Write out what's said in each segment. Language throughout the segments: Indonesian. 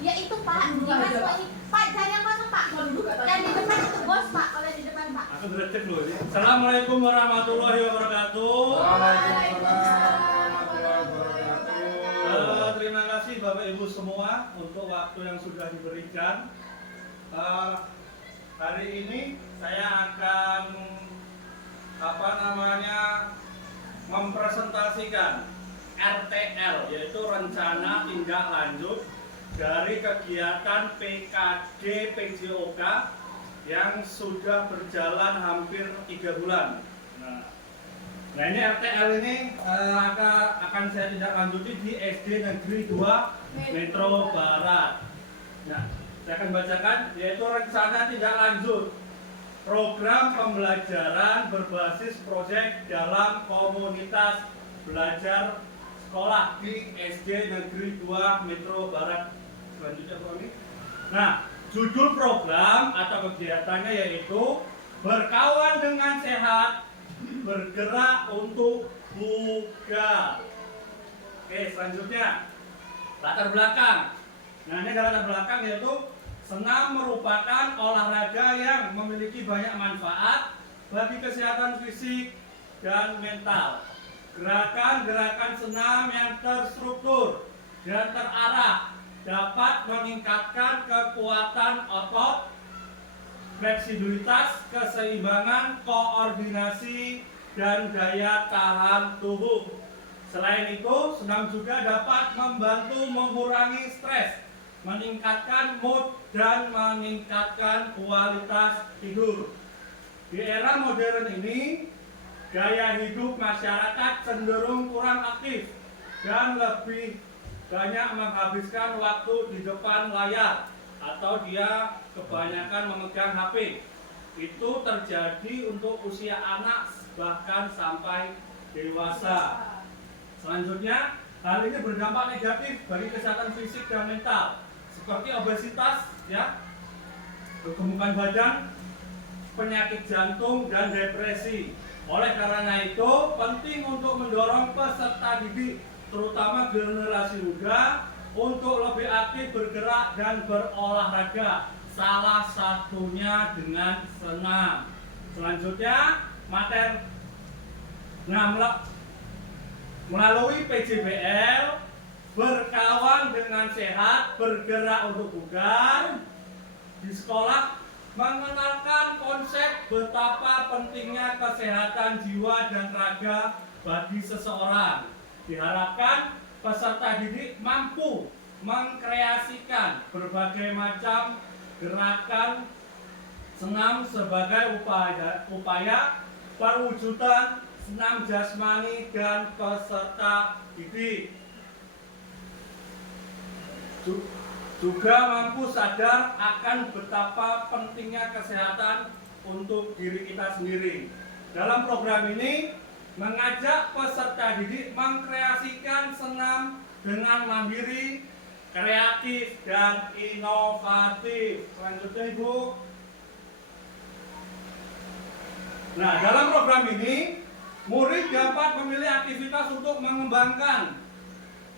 Ya itu Pak, dimasuk ini. Pak, jangan yang masuk Pak. Yang di depan itu bos Pak, kalau yang di depan Pak. Aku udah cek dulu ini. Assalamualaikum warahmatullahi wabarakatuh. Waalaikumsalam warahmatullahi wabarakatuh. Terima kasih Bapak Ibu semua untuk waktu yang sudah diberikan. Hari ini saya akan mempresentasikan RTL, yaitu rencana tindak lanjut dari kegiatan PKG PJOK yang sudah berjalan hampir 3 bulan. Nah ini RTL ini akan saya tindak lanjuti di SD Negeri 2 Metro Barat. Nah, saya akan bacakan, yaitu rencana tindak lanjut program pembelajaran berbasis proyek dalam komunitas belajar sekolah di SD Negeri 2 Metro Barat. Selanjutnya Pak. Nah, judul program atau kegiatannya yaitu berkawan dengan sehat, bergerak untuk bugar. Oke, selanjutnya latar belakang. Nah, ini latar belakang yaitu senam merupakan olahraga yang memiliki banyak manfaat bagi kesehatan fisik dan mental. Gerakan-gerakan senam yang terstruktur dan terarah dapat meningkatkan kekuatan otot, fleksibilitas, keseimbangan, koordinasi, dan daya tahan tubuh. Selain itu, senam juga dapat membantu mengurangi stres, meningkatkan mood, dan meningkatkan kualitas tidur. Di era modern ini, gaya hidup masyarakat cenderung kurang aktif dan lebih banyak menghabiskan waktu di depan layar atau dia kebanyakan memegang HP. Itu terjadi untuk usia anak bahkan sampai dewasa. Selanjutnya, hal ini berdampak negatif bagi kesehatan fisik dan mental, seperti obesitas, kegemukan badan, penyakit jantung, dan depresi. Oleh karena itu, penting untuk mendorong peserta didik, terutama generasi muda, untuk lebih aktif bergerak dan berolahraga, salah satunya dengan senam. Selanjutnya, melalui PJBL, berkawan dengan sehat, bergerak untuk bugar, di sekolah mengenalkan konsep betapa pentingnya kesehatan jiwa dan raga bagi seseorang. Diharapkan peserta didik mampu mengkreasikan berbagai macam gerakan senam sebagai upaya perwujudan senam jasmani dan peserta didik. Juga mampu sadar akan betapa pentingnya kesehatan untuk diri kita sendiri. Dalam program ini, mengajak peserta didik mengkreasikan senam dengan mandiri, kreatif, dan inovatif. Selanjutnya Ibu. Nah, dalam program ini, murid dapat memilih aktivitas untuk mengembangkan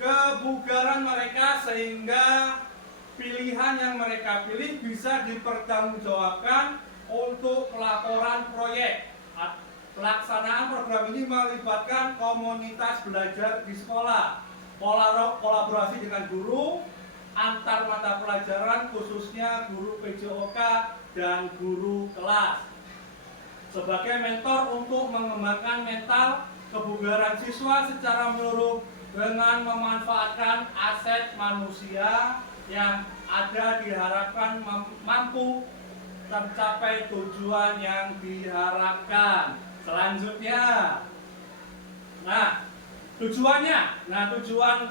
kebugaran mereka sehingga pilihan yang mereka pilih bisa dipertanggungjawabkan untuk pelaporan proyek. Pelaksanaan program ini melibatkan komunitas belajar di sekolah, kolaborasi dengan guru, antar mata pelajaran khususnya guru PJOK dan guru kelas. Sebagai mentor untuk mengembangkan mental kebugaran siswa secara menyeluruh dengan memanfaatkan aset manusia yang ada, diharapkan mampu tercapai tujuan yang diharapkan. Selanjutnya, tujuan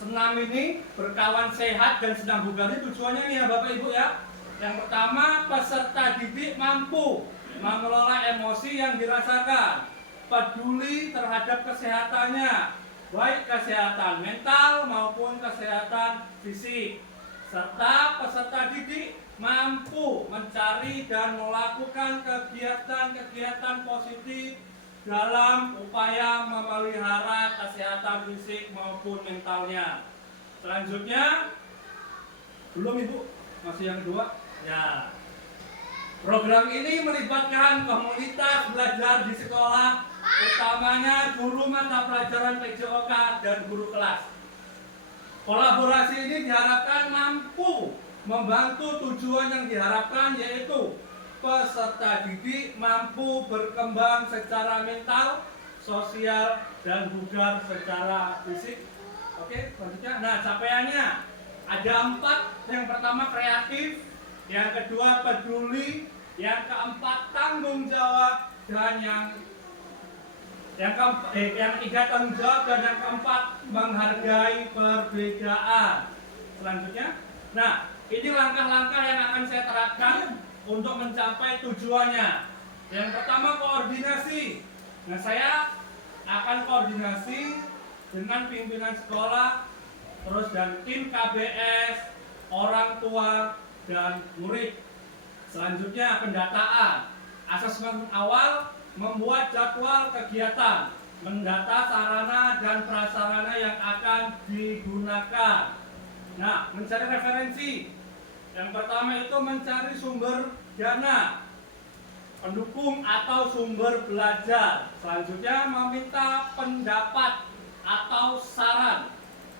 senam ini berkawan sehat dan senam bugar ini tujuannya nih ya Bapak Ibu ya. Yang pertama, peserta didik mampu mengelola emosi yang dirasakan, peduli terhadap kesehatannya, baik kesehatan mental maupun kesehatan fisik, serta peserta didik mampu mencari dan melakukan kegiatan-kegiatan positif dalam upaya memelihara kesehatan fisik maupun mentalnya. Selanjutnya, Belum Ibu? Masih yang kedua? Ya. Program ini melibatkan komunitas belajar di sekolah, utamanya guru mata pelajaran PJOK dan guru kelas. Kolaborasi ini diharapkan mampu membantu tujuan yang diharapkan, yaitu peserta didik mampu berkembang secara mental, sosial, dan bugar secara fisik. Oke, selanjutnya. Nah, capaiannya ada 4. Yang pertama kreatif, yang kedua peduli, yang keempat tanggung jawab, dan yang ketiga tanggung jawab, dan yang keempat menghargai perbedaan. Selanjutnya, nah ini langkah-langkah yang akan saya terapkan untuk mencapai tujuannya. Yang pertama koordinasi. Nah, saya akan koordinasi dengan pimpinan sekolah, terus dan tim KBS, orang tua, dan murid. Selanjutnya pendataan. Asesmen awal, membuat jadwal kegiatan, mendata sarana dan prasarana yang akan digunakan. Nah, mencari referensi. Yang pertama itu mencari sumber dana, pendukung atau sumber belajar. Selanjutnya meminta pendapat atau saran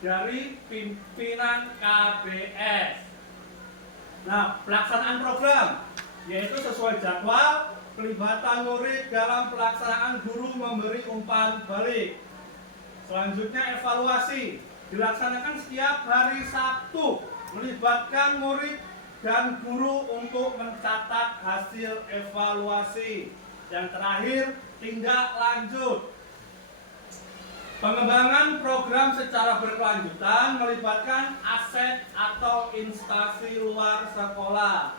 dari pimpinan KBS. Nah, pelaksanaan program yaitu sesuai jadwal, pelibatan murid dalam pelaksanaan, guru memberi umpan balik. Selanjutnya evaluasi, dilaksanakan setiap hari Sabtu, melibatkan murid dan guru untuk mencatat hasil evaluasi. Yang terakhir, tindak lanjut. Pengembangan program secara berkelanjutan melibatkan aset atau instansi luar sekolah.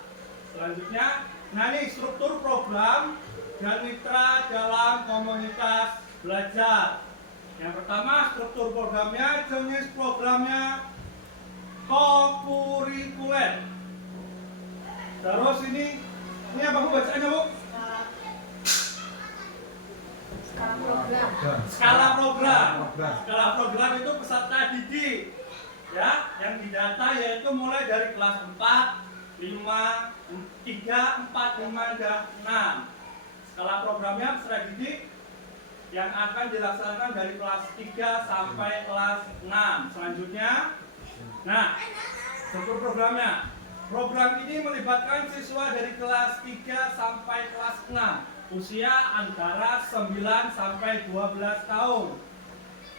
Selanjutnya, nah ini struktur program dan mitra dalam komunitas belajar. Yang pertama, struktur programnya, jenis programnya kokurikuler. Terus ini apa Bu bacaannya Bu? Skala program itu peserta didik ya, yang didata yaitu mulai dari kelas 4, 5, 3, 4, 5, dan 6. Skala programnya peserta didik yang akan dilaksanakan dari kelas 3 sampai kelas 6. Selanjutnya, nah, struktur programnya. Program ini melibatkan siswa dari kelas 3 sampai kelas 6, usia antara 9 sampai 12 tahun.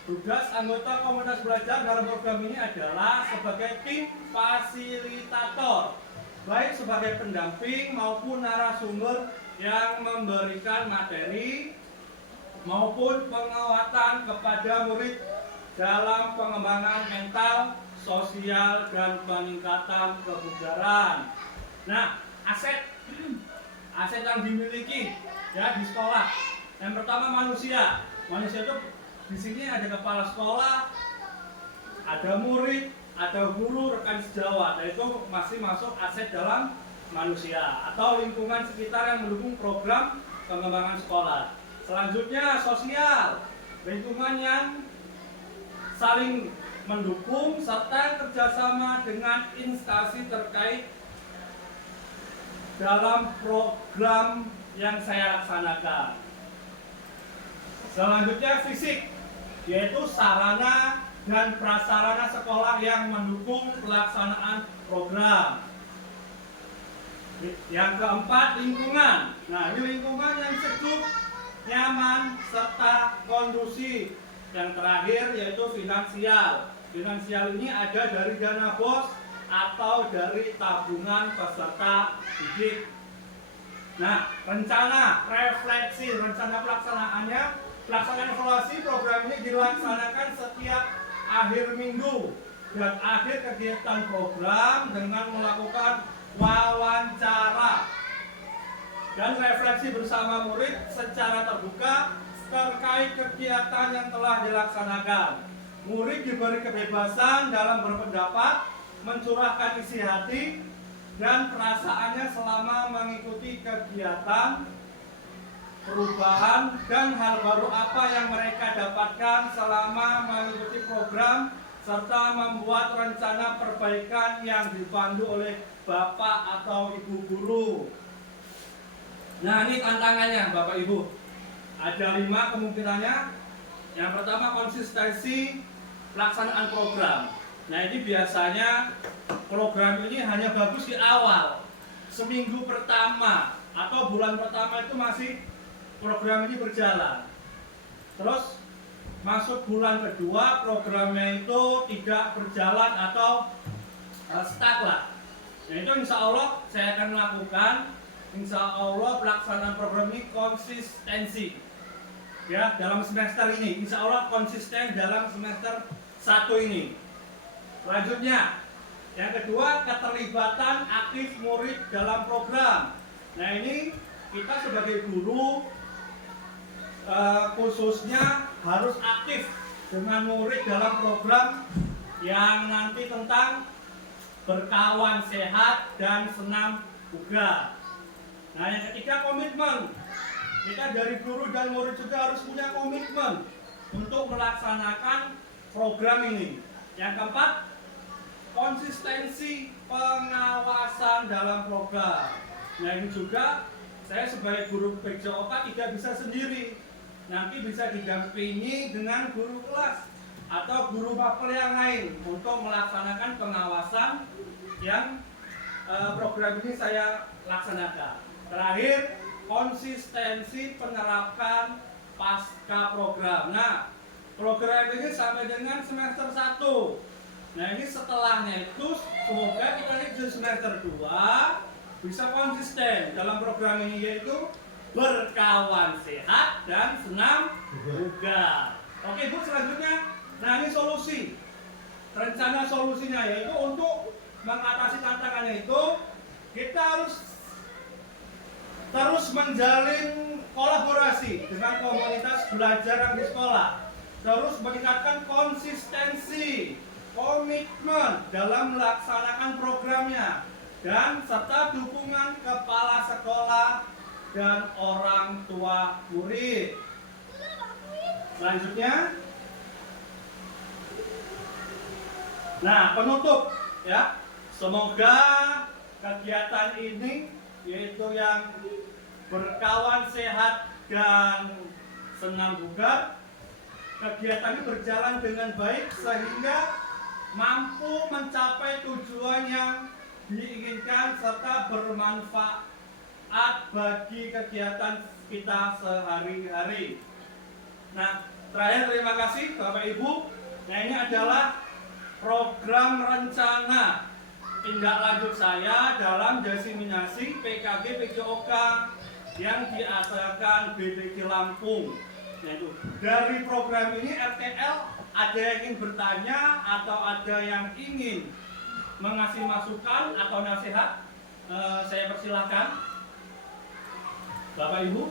Tugas anggota komunitas belajar dalam program ini adalah sebagai tim fasilitator, baik sebagai pendamping maupun narasumber yang memberikan materi maupun penguatan kepada murid dalam pengembangan mental, sosial, dan peningkatan kebugaran. Nah, aset yang dimiliki ya di sekolah. Yang pertama manusia. Manusia itu di sini ada kepala sekolah, ada murid, ada guru, rekan sejawat. Nah, itu masih masuk aset dalam manusia atau lingkungan sekitar yang mendukung program pengembangan sekolah. Selanjutnya sosial, lingkungan yang saling mendukung serta kerjasama dengan instansi terkait dalam program yang saya laksanakan. Selanjutnya fisik, yaitu sarana dan prasarana sekolah yang mendukung pelaksanaan program. Yang keempat, lingkungan. Nah, ini lingkungan yang sejuk, nyaman, serta kondusif. Yang terakhir yaitu finansial. Finansial ini ada dari dana BOS atau dari tabungan peserta didik. Nah, rencana, refleksi, rencana pelaksanaannya, pelaksanaan evaluasi program ini dilaksanakan setiap akhir minggu dan akhir kegiatan program dengan melakukan wawancara dan refleksi bersama murid secara terbuka terkait kegiatan yang telah dilaksanakan. Murid diberi kebebasan dalam berpendapat, mencurahkan isi hati dan perasaannya selama mengikuti kegiatan, perubahan, dan hal baru apa yang mereka dapatkan selama mengikuti program serta membuat rencana perbaikan yang dipandu oleh Bapak atau Ibu guru. Nah, ini tantangannya Bapak Ibu. Ada 5 kemungkinannya. Yang pertama, konsistensi pelaksanaan program. Nah, ini biasanya program ini hanya bagus di awal. Seminggu pertama atau bulan pertama itu masih program ini berjalan. Terus masuk bulan kedua programnya itu tidak berjalan atau stuck lah. Nah, itu insya Allah saya akan melakukan. Insya Allah pelaksanaan program ini konsistensi. Ya, dalam semester ini insya Allah konsisten dalam semester 1 ini. Selanjutnya, yang kedua, keterlibatan aktif murid dalam program. Nah, ini kita sebagai guru khususnya harus aktif dengan murid dalam program yang nanti tentang berkawan sehat dan senam bugar. Nah, yang ketiga, komitmen. Kita dari guru dan murid juga harus punya komitmen untuk melaksanakan program ini. Yang keempat, konsistensi pengawasan dalam program. Nah, ini juga saya sebagai guru PJOK tidak bisa sendiri. Nanti bisa didampingi dengan guru kelas atau guru mapel yang lain untuk melaksanakan pengawasan yang program ini saya laksanakan. Terakhir, konsistensi penerapan pasca program. Nah, program ini sampai dengan semester 1. Nah, ini setelahnya itu semoga kita di semester 2 bisa konsisten dalam program ini, yaitu berkawan sehat dan senam bugar. Oke Bu, selanjutnya, nah ini solusi. Rencana solusinya yaitu untuk mengatasi tantangannya itu kita harus terus menjalin kolaborasi dengan komunitas belajar yang di sekolah. Terus meningkatkan konsistensi, komitmen dalam melaksanakan programnya, dan serta dukungan kepala sekolah dan orang tua murid. Selanjutnya, nah penutup ya, semoga kegiatan ini yaitu yang berkawan sehat dan senam bugar, kegiatan ini berjalan dengan baik sehingga mampu mencapai tujuan yang diinginkan serta bermanfaat bagi kegiatan kita sehari-hari. Nah, terakhir terima kasih Bapak Ibu. Nah, ini adalah program rencana tindak lanjut saya dalam diseminasi PKG PJOK yang diadakan BPG Lampung. Nah, itu dari program ini RTL ada yang ingin bertanya atau ada yang ingin mengasih masukan atau nasihat, saya persilahkan. Bapak Ibu,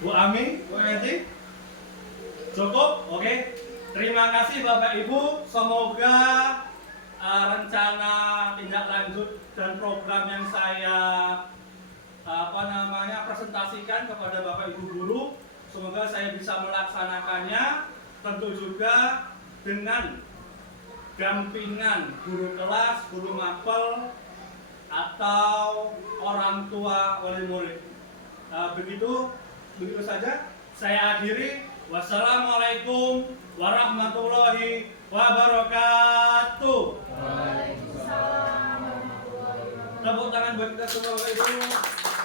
Bu Ami, Bu Eti, cukup? Oke. Terima kasih Bapak Ibu. Semoga rencana tindak lanjut dan program yang saya presentasikan kepada Bapak Ibu guru, semoga saya bisa melaksanakannya. Tentu juga dengan dampingan guru kelas, guru mapel, atau orang tua wali murid. Begitu saja. Saya akhiri. Wassalamualaikum warahmatullahi wabarakatuh. Waalaikumsalam warahmatullahi wabarakatuh. Tepuk tangan buat kita semua Bapak Ibu.